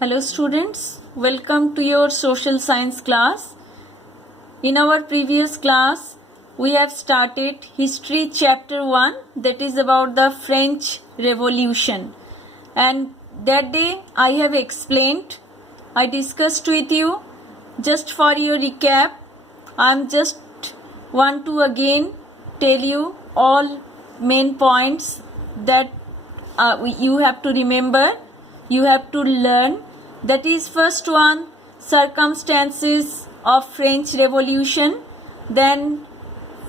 Hello students, welcome to your social science class. In our previous class, we have started history chapter 1, that is about the French Revolution. And that day I have explained, I discussed with you. Just for your recap, I am just want to again tell you all main points that you have to remember, you have to learn. That is, first one, circumstances of French Revolution, then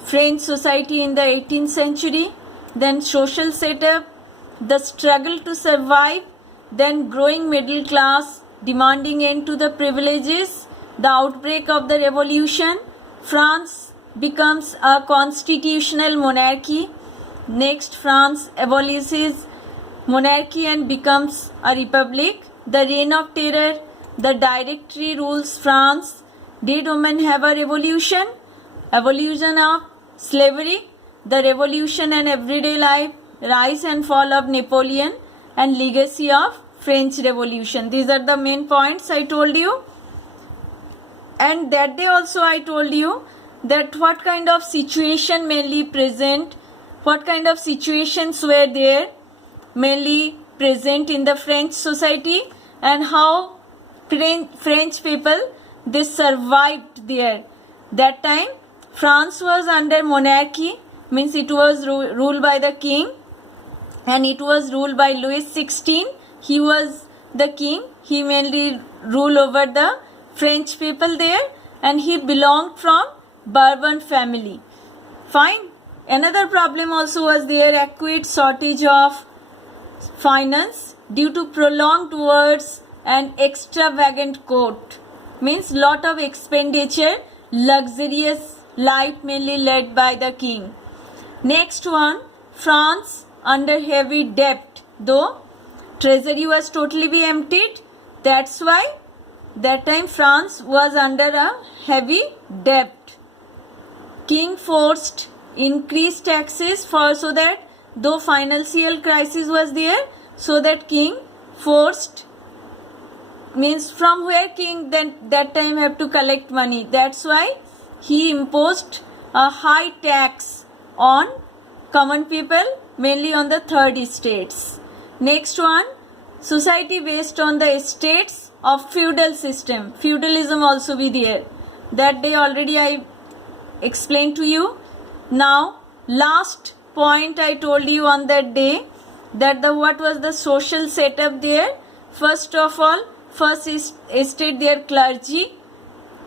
French society in the 18th century, then social setup, the struggle to survive, then growing middle class demanding end to the privileges, the outbreak of the revolution, France becomes a constitutional monarchy. Next, France abolishes monarchy and becomes a republic. The reign of terror, the directory rules France. Did women have a revolution? Evolution of slavery, the revolution and everyday life, rise and fall of Napoleon, and legacy of French Revolution. These are the main points I told you. And that day also I told you that what kind of situation mainly present, what kind of situations were there mainly present in the French society, and how French people they survived there. That time France was under monarchy, means it was ruled by the king, and it was ruled by Louis XVI. He was the king. He mainly ruled over the French people there, and he belonged from Bourbon family. Fine. Another problem also was there, acute shortage of finance due to prolonged wars and extravagant court, means lot of expenditure, luxurious life mainly led by the king. Next one, France under heavy debt, though treasury was totally be emptied. That's why that time France was under a heavy debt. King forced increased taxes for so that though financial crisis was there, so that king forced, means from where king then that time have to collect money. That's why he imposed a high tax on common people, mainly on the third estates. Next one, society based on the estates of feudal system. Feudalism also be there. That day already I explained to you. Now last point I told you on that day, that what was the social setup there. First of all, first estate there clergy,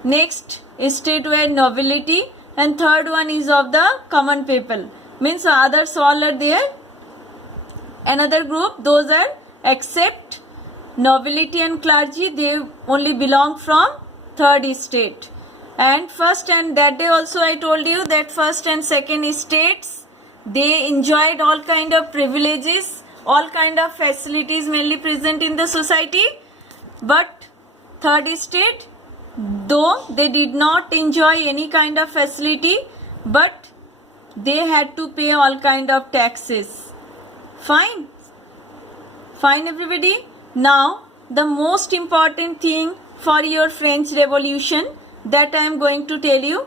next estate were nobility, and third one is of the common people, means others all are there. Another group, those are except nobility and clergy, they only belong from third estate. And first, and that day also I told you that first and second estates, they enjoyed all kind of privileges, all kind of facilities mainly present in the society. But third estate, though they did not enjoy any kind of facility, but they had to pay all kind of taxes. Fine. Fine everybody. Now the most important thing for your French Revolution that I am going to tell you,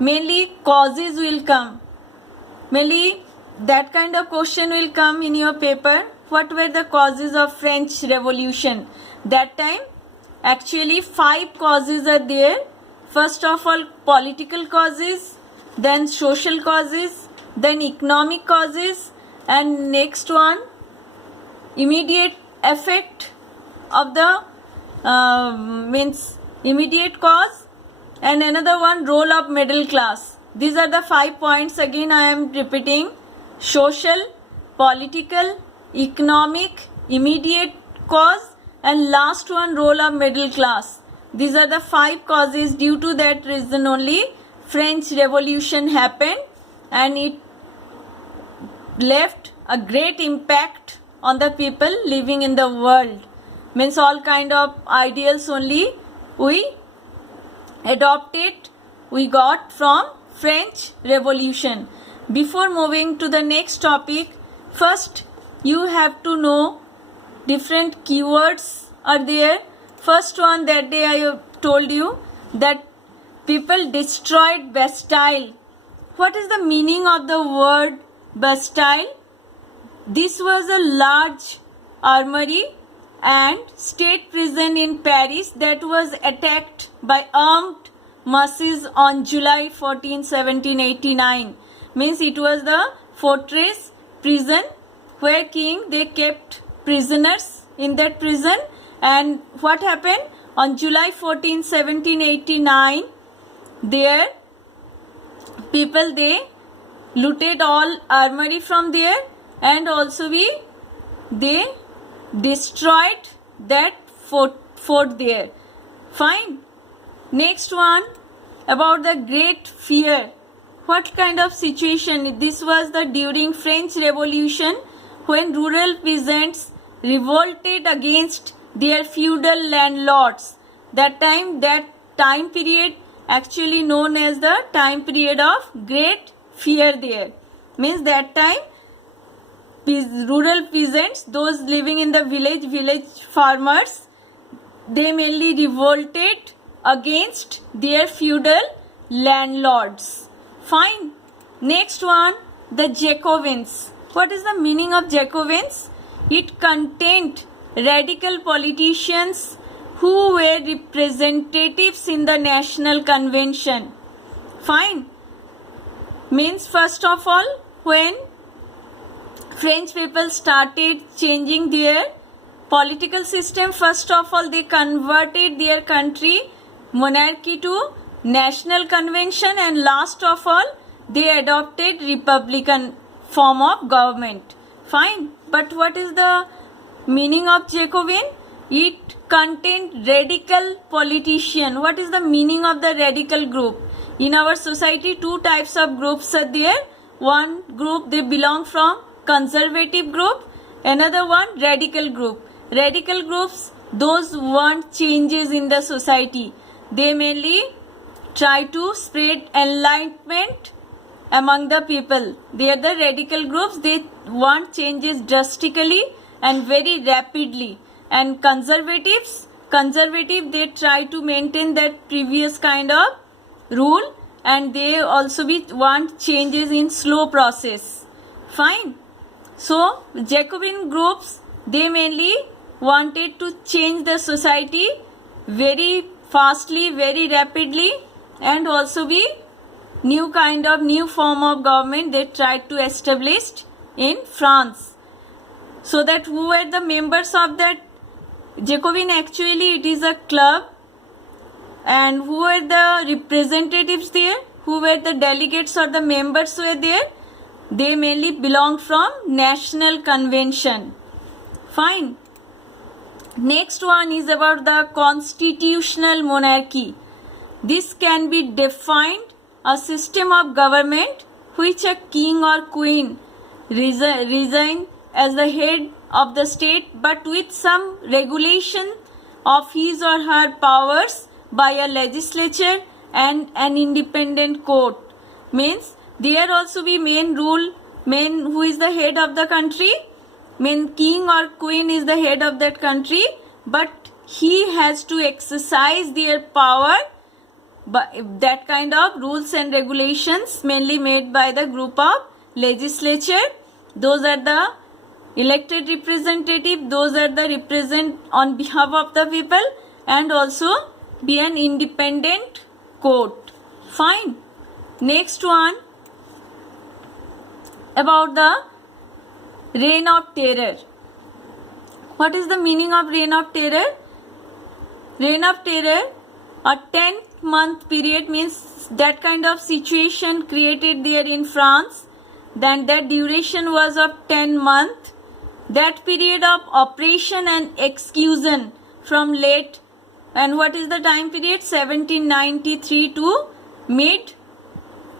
mainly causes will come. Mainly that kind of question will come in your paper. What were the causes of French Revolution? That time actually 5 causes are there. First of all, political causes, then social causes, then economic causes, and next one, immediate effect of the means immediate cause, and another one, role of middle class. These are the 5 points. Again I am repeating: social, political, economic, immediate cause, and last one, role of middle class. These are the 5 causes. Due to that reason only French Revolution happened, and it left a great impact on the people living in the world. Means all kind of ideals only we adopted, we got from French Revolution. Before moving to the next topic, first you have to know different keywords are there. First one, that day I have told you that people destroyed Bastille. What is the meaning of the word Bastille? This was a large armory and state prison in Paris that was attacked by armed masses on July 14, 1789. Means it was the fortress prison where king they kept prisoners in that prison. And what happened on July 14, 1789? There people they looted all armory from there, and also they destroyed that fort there. Fine. Next one, about the Great Fear. What kind of situation? This was the during French Revolution, when rural peasants revolted against their feudal landlords. That time period actually known as the time period of Great Fear there. Means that time rural peasants, those living in the village farmers, they mainly revolted against their feudal landlords. Fine. Next one, the Jacobins. What is the meaning of Jacobins? It contained radical politicians who were representatives in the National Convention. Fine. Means first of all, when French people started changing their political system, first of all they converted their country monarchy to National Convention, and last of all they adopted republican form of government. Fine. But what is the meaning of Jacobin? It contained radical politician. What is the meaning of the radical group? In our society, two types of groups are there. One group they belong from conservative group, another one radical group. Radical groups, those want changes in the society. They mainly try to spread enlightenment among the people. They are the radical groups. They want changes drastically and very rapidly. And conservative, they try to maintain that previous kind of rule, and they also want changes in slow process. Fine. So Jacobin groups, they mainly wanted to change the society very fastly, very rapidly, and also new form of government they tried to establish in France. So that who were the members of that Jacobin? Actually it is a club. And who were the representatives there? Who were the delegates or the members were there? They mainly belonged from National Convention. Fine. Next one is about the constitutional monarchy. This can be defined a system of government which a king or queen resign as the head of the state, but with some regulation of his or her powers by a legislature and an independent court. Means there also be main who is the head of the country. Main king or queen is the head of that country, but he has to exercise their power. But that kind of rules and regulations mainly made by the group of legislature. Those are the elected representative. Those are the represent on behalf of the people, and also be an independent court. Fine. Next one, about the Reign of Terror. What is the meaning of Reign of Terror? Reign of Terror, a 10-month period, means that kind of situation created there in France. Then that duration was of 10 months. That period of oppression and exclusion from late, and what is the time period? 1793 to mid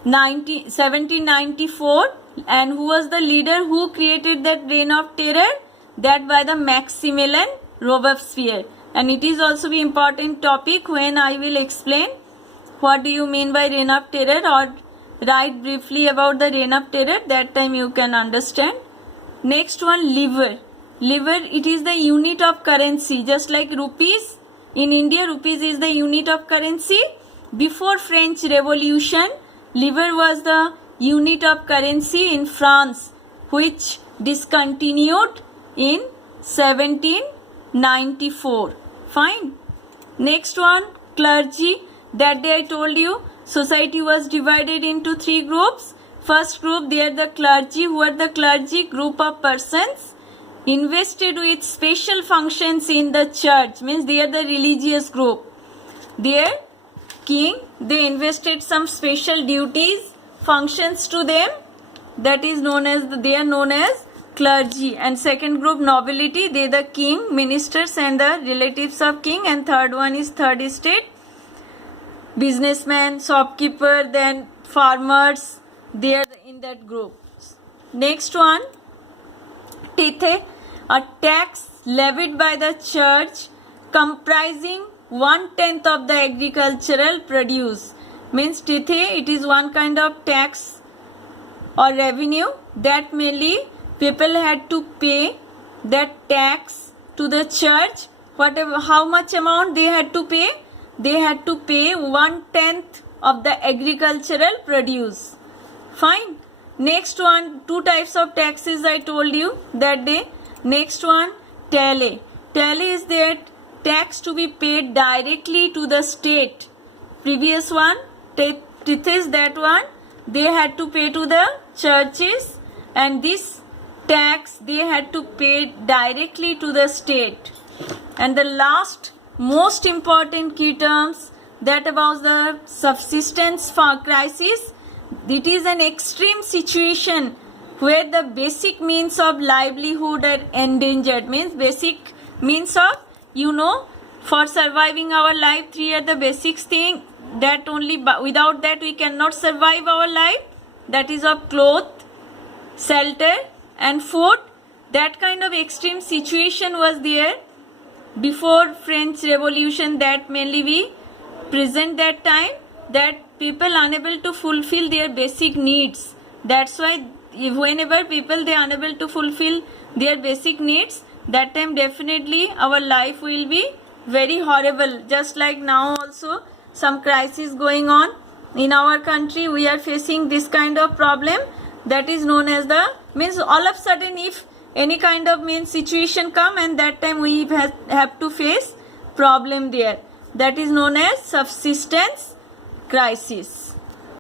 1794. And who was the leader who created that Reign of Terror? That by the Maximilien Robespierre. And it is also the important topic when I will explain what do you mean by Reign of Terror, or write briefly about the Reign of Terror. That time you can understand. Next one, liver. Liver, it is the unit of currency, just like rupees. In India, rupees is the unit of currency. Before French Revolution, liver was the unit of currency in France, which discontinued in 1794. Fine. Next one, clergy. That day I told you society was divided into three groups. First group, they are the clergy. Who are the clergy? Group of persons invested with special functions in the church, means they are the religious group. Their king, they invested some special duties, functions to them, that is known as, they are known as clergy. And second group, nobility, they the king, ministers and the relatives of king. And third one is third estate, businessmen, shopkeeper, then farmers, they are in that group. Next one, tithe, a tax levied by the church comprising 1/10 of the agricultural produce. Means tithe, it is one kind of tax or revenue that mainly people had to pay that tax to the church. Whatever, how much amount they had to pay? They had to pay 1/10 of the agricultural produce. Fine. Next one, two types of taxes I told you that day. Next one, tale. Tale is that tax to be paid directly to the state. Previous one, tithe is that one, they had to pay to the churches, and this tax they had to pay directly to the state. And the last most important key terms, that about the subsistence crisis. It is an extreme situation where the basic means of livelihood are endangered. Means basic means of, for surviving our life, three are the basic thing that only without that we cannot survive our life. That is of cloth, shelter and food. That kind of extreme situation was there before French Revolution, that mainly we present that time, that people unable to fulfill their basic needs. That's why whenever people they unable to fulfill their basic needs, that time definitely our life will be very horrible. Just like now also some crisis going on in our country, we are facing this kind of problem, that is known as the, means all of a sudden if any kind of situation come, and that time we have to face problem there, that is known as subsistence crisis.